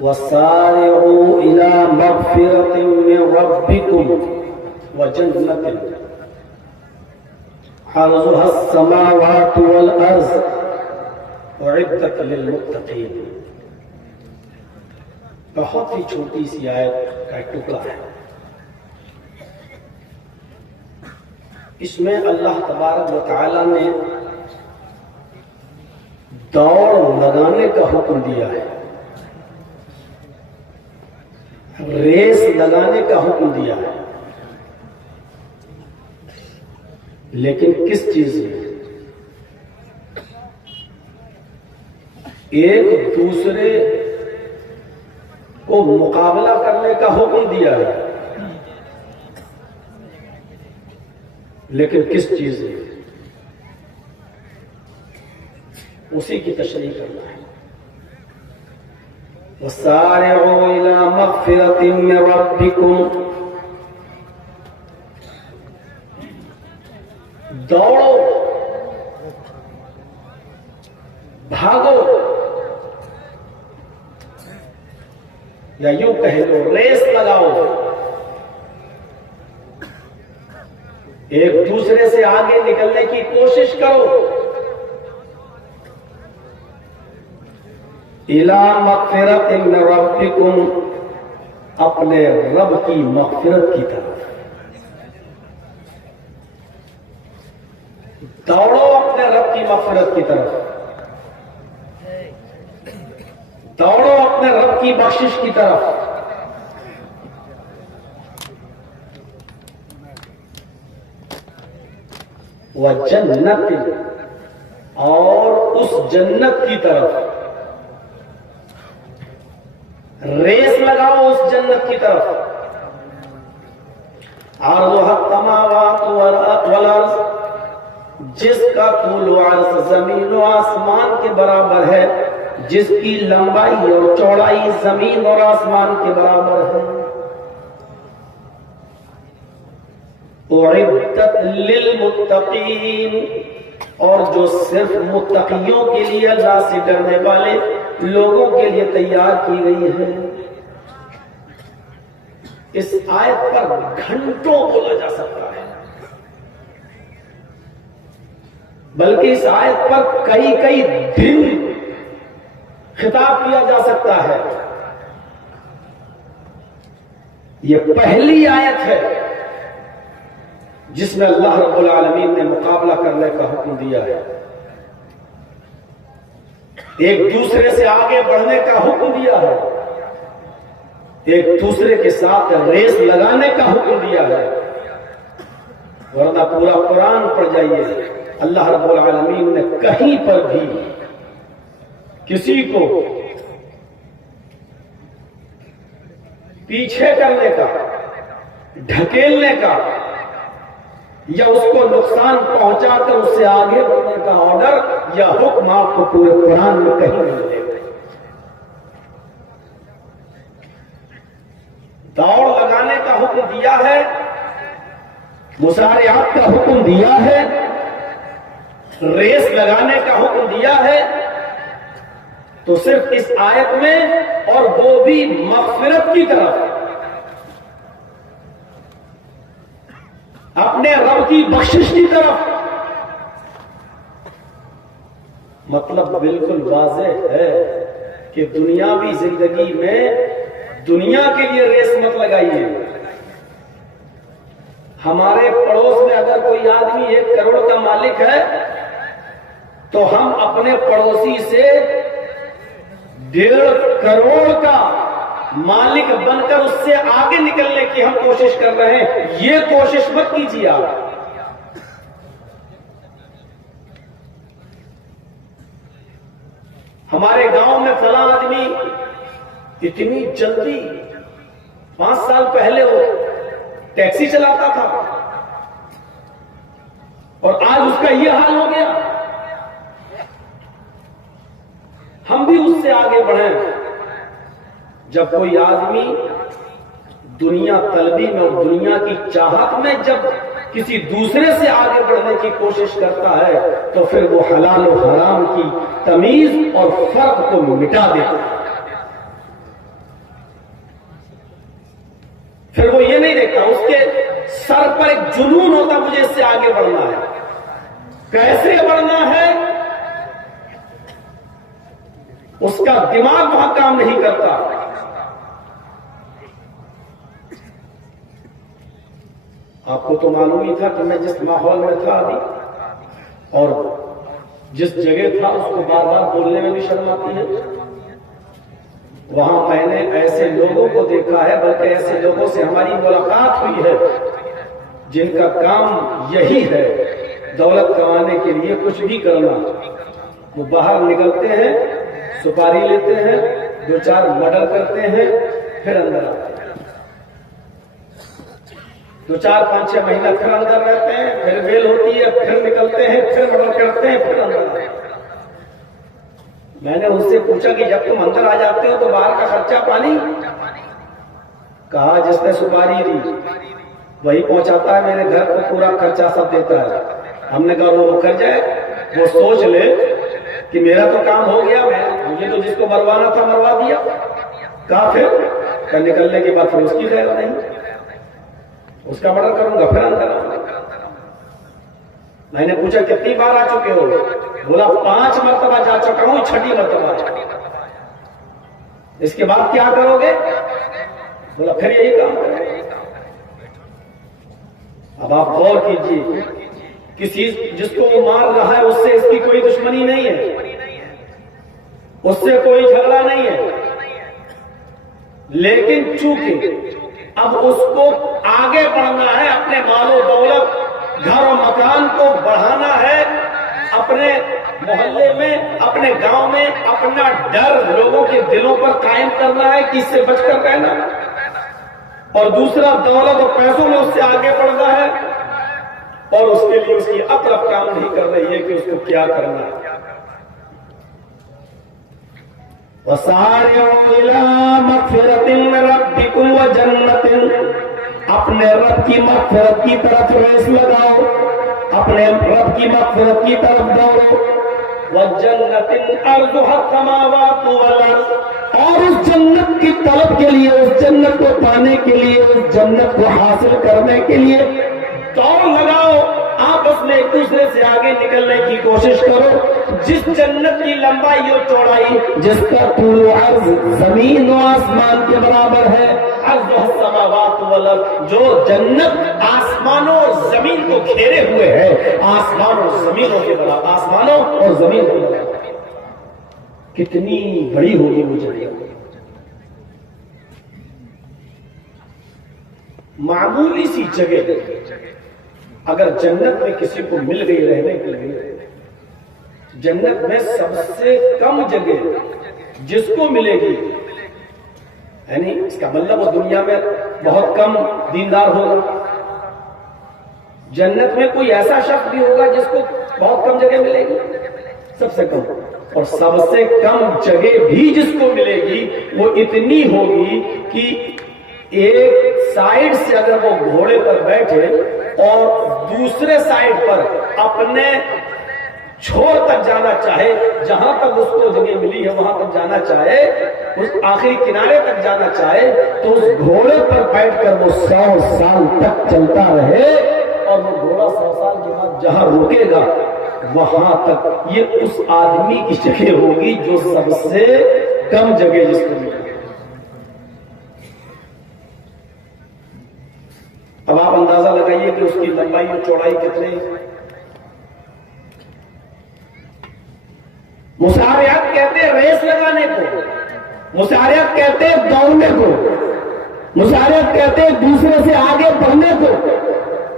وسارعوا إلى مغفرة من ربكم وجنة عرضها السماوات والأرض أعدت للمتقين. بہت ہی چھوٹی سی آیت کا ایک ٹکڑا ہے. اس میں اللہ تبارک و تعالی نے دوڑ لگانے کا حکم دیا ہے، ریس لگانے کا حکم دیا ہے. لیکن کس چیز میں؟ ایک دوسرے کو مقابلہ کرنے کا حکم دیا ہے، لیکن کس چیز میں؟ اسی کی تشریح کرنا ہے. وَسَارِعُوا إِلَى مَغْفِرَةٍ مِّن رَّبِّكُمْ. دوڑو، بھاگو، یا یوں کہہ لو ریس لگاؤ، ایک دوسرے سے آگے نکلنے کی کوشش کرو. اِلَى مَغْفِرَةٍ مِّن رَّبِّكُمْ، اپنے رب کی مغفرت کی طرف دوڑو، اپنے رب کی مغفرت کی طرف دوڑو، اپنے رب کی بخشش کی طرف. وَجَنَّةٍ، اور اس جنت کی طرف ریس لگاؤ، اس جنت کی طرف. عرضها السماوات والارض، جس کا طول و عرض زمین و آسمان کے برابر ہے، جس کی لمبائی اور چوڑائی زمین اور آسمان کے برابر ہے. اعدت للمتقین، اور جو صرف متقیوں کے لیے، اللہ سے ڈرنے والے لوگوں کے لیے تیار کی گئی ہے. اس آیت پر گھنٹوں بولا جا سکتا ہے، بلکہ اس آیت پر کئی کئی دن خطاب کیا جا سکتا ہے. یہ پہلی آیت ہے جس میں اللہ رب العالمین نے مقابلہ کرنے کا حکم دیا ہے، ایک دوسرے سے آگے بڑھنے کا حکم دیا ہے، ایک دوسرے کے ساتھ ریس لگانے کا حکم دیا ہے. ورنہ پورا قرآن پڑھ جائیے، اللہ رب العالمین نے کہیں پر بھی کسی کو پیچھے کرنے کا، ڈھکیلنے کا، یا اس کو نقصان پہنچا کر اس سے آگے بڑھنے کا آرڈر یا حکم آپ کو پورے قرآن میں کہیں نہیں ملے گا. دوڑ لگانے کا حکم دیا ہے، مسارعات کا حکم دیا ہے، ریس لگانے کا حکم دیا ہے. تو صرف اس آیت میں، اور وہ بھی مغفرت کی طرف، اپنے رب کی بخشش کی طرف. مطلب بالکل واضح ہے کہ دنیاوی زندگی میں دنیا کے لیے ریس مت لگائیے. ہمارے پڑوس میں اگر کوئی آدمی 1 کروڑ کا مالک ہے تو ہم اپنے پڑوسی سے 1.5 کروڑ کا مالک بن کر اس سے آگے نکلنے کی ہم کوشش کر رہے ہیں. یہ کوشش مت کیجیے آپ. ہمارے گاؤں میں فلاں آدمی اتنی جلدی 5 سال پہلے وہ ٹیکسی چلاتا تھا اور آج اس کا یہ حال ہو گیا. ہم بھی اس سے آگے بڑھیں. جب کوئی آدمی دنیا طلبی میں اور دنیا کی چاہت میں جب کسی دوسرے سے آگے بڑھنے کی کوشش کرتا ہے تو پھر وہ حلال و حرام کی تمیز اور فرق کو مٹا دیتا ہے. सर पर एक जुनून होता, मुझे इससे आगे बढ़ना है। कैसे बढ़ना है उसका दिमाग वहां काम नहीं करता। आपको तो मालूम ही था कि मैं जिस माहौल में था अभी और जिस जगह था उसको बार बार बोलने में भी शर्म आती है। वहां मैंने ऐसे लोगों को देखा है, बल्कि ऐसे लोगों से हमारी मुलाकात हुई है जिनका काम यही है दौलत कमाने के लिए कुछ भी करना। वो बाहर निकलते हैं, सुपारी लेते हैं, 2-4 मर्डर करते हैं, फिर अंदर आते हैं। 2-4-5-6 महीना फिर अंदर रहते हैं, फिर बेल होती है, फिर निकलते हैं, फिर मर्डर करते हैं, फिर अंदर आते हैं। मैंने उनसे पूछा कि जब तुम अंदर आ जाते हो तो बाहर का खर्चा पानी? कहा जिसने सुपारी दी वही पहुंचाता है मेरे घर को, पूरा खर्चा सब देता है। हमने कहा वो कर जाए, वो सोच ले कि मेरा तो काम हो गया, मुझे तो जिसको मरवाना था मरवा दिया। कहा फिर निकलने के बाद फिर उसकी खैर नहीं, उसका मर्डर करूंगा, फिर अंदर आऊंगा। मैंने पूछा कितनी बार आ चुके हो? बोला 5 मरतबा जा चुका हूं, 6ठी मरतबा। इसके बाद क्या करोगे? बोला फिर यही काम करेंगे। अब आप गौर कीजिए, किसी जिसको वो मार रहा है उससे इसकी कोई दुश्मनी नहीं है, उससे कोई झगड़ा नहीं है, लेकिन चूंकि अब उसको आगे बढ़ना है, अपने मालो दौलत घर और मकान को बढ़ाना है, अपने मोहल्ले में, अपने गांव में अपना डर लोगों के दिलों पर कायम करना है कि इससे बचकर रहना, और दूसरा दौलत और पैसों में उससे आगे बढ़ना है, और उसके लिए उसकी अक्ल काम नहीं कर रही है कि उसको क्या करना है। वसारिऊ इला मग़फ़िरतिन मिन रब्बिकुम व जन्नतिन, अपने रब की मग़फ़िरत की तरफ रेस लगाओ, अपने रब की मग़फ़िरत की तरफ दौड़ो। व जन्नतिन अर्ज़ुहा समावातु वल अर्ज़, और उस जन्नत की तलब के लिए, उस जन्नत को पाने के लिए, उस जन्नत को हासिल करने के लिए दौड़ लगाओ। आपस में एक दूसरे से आगे निकलने की कोशिश करो। जिस जन्नत की लंबाई और चौड़ाई, जिसका तूल अर्ज़ जमीन और आसमान के बराबर है, अर्ज़ुहा समावातु वल अर्ज़, जो जन्नत आसमानों और जमीन को घेरे हुए है, आसमानों और जमीनों के बराबर, आसमानों और जमीन के बराबर। कितनी बड़ी होगी वो जन्नत। मामूली सी जगह अगर जन्नत में किसी को मिल गई रहने के लिए, जन्नत में सबसे कम जगह जिसको मिलेगी, यानी इसका मतलब वो दुनिया में बहुत कम दीनदार होगा। जन्नत में कोई ऐसा शख्स भी होगा जिसको बहुत कम जगह मिलेगी, सबसे कम, और सबसे कम जगह भी जिसको मिलेगी वो इतनी होगी कि एक साइड से अगर वो घोड़े पर बैठे और दूसरे साइड पर अपने छोर तक जाना चाहे, जहां तक उसको जगह मिली है वहां तक जाना चाहे, उस आखिरी किनारे तक जाना चाहे, तो उस घोड़े पर बैठकर वो 100 साल तक चलता रहे, और वो घोड़ा 100 साल के बाद जहां रुकेगा वहां तक ये उस आदमी की जगह होगी जो सबसे कम जगह जिसको मिली। अब आप अंदाजा लगाइए कि उसकी लंबाई और चौड़ाई कितनी। मुसारियत कहते हैं रेस लगाने को, मुसारियत कहते हैं दौड़ने को, मुसारियत कहते हैं दूसरे से आगे बढ़ने को।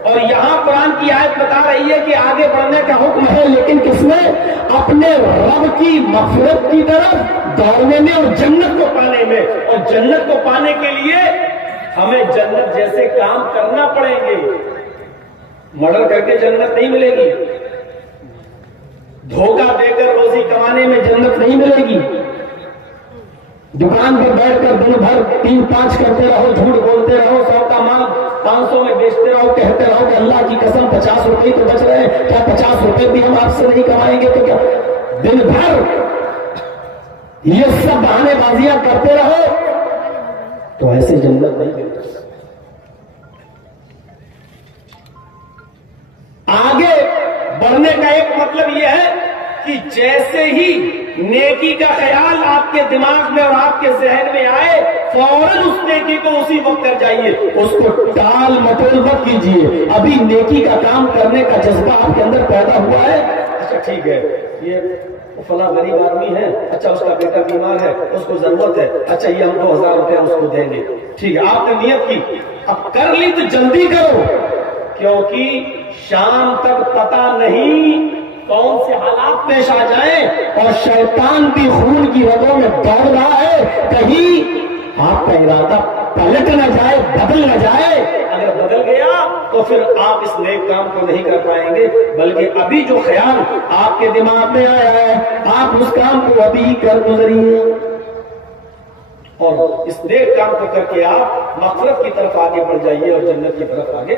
और यहां कुरान की आयत बता रही है कि आगे बढ़ने का हुक्म है, लेकिन किसमें? अपने रब की मग़फ़िरत की तरफ दौड़ने में और जन्नत को पाने में। और जन्नत को पाने के लिए हमें जन्नत जैसे काम करना पड़ेंगे। मर्डर करके जन्नत नहीं मिलेगी, धोखा देकर रोजी कमाने में जन्नत नहीं मिलेगी, दुकान पर बैठकर दिन भर 3-5 करते रहो, झूठ बोलते रहो, 100 का माल 500 में बेचते रहो, कहते रहो कि अल्लाह की कसम 50 रुपए तो बच रहे हैं, क्या 50 रुपए भी हम आपसे नहीं कमाएंगे तो क्या? दिन भर ये सब बहानेबाजियां करते रहो तो ऐसे जन्नत नहीं मिलती। آگے بڑھنے کا ایک مطلب یہ ہے کہ جیسے ہی نیکی کا خیال آپ کے دماغ میں اور آپ کے ذہن میں آئے فوراً اس نیکی کو اسی وقت کر جائیے، اس کو ٹال مٹول مت کیجیے۔ ابھی نیکی کا کام کرنے کا جذبہ آپ کے اندر پیدا ہوا ہے، اچھا ٹھیک ہے یہ فلاں غریب آدمی ہے، اچھا اس کا بیٹا بیمار ہے، اس کو ضرورت ہے، اچھا یہ ہم 2000 روپے اس کو دیں گے، ٹھیک ہے آپ نے نیت کی، اب کر لی تو جلدی کرو، کیونکہ شام تک پتہ نہیں کون سے حالات پیش آ جائیں، اور شیطان بھی خون کی رگوں میں دوڑ رہا ہے، کہیں آپ کا ارادہ پلٹ نہ جائے، بدل نہ جائے۔ اگر بدل گیا تو پھر آپ اس نیک کام کو نہیں کر پائیں گے، بلکہ ابھی جو خیال آپ کے دماغ میں آیا ہے آپ اس کام کو ابھی کر گزریے، اور اس نیک کام کو کر کے آپ مغفرت کی طرف آگے بڑھ جائیے اور جنت کی طرف آگے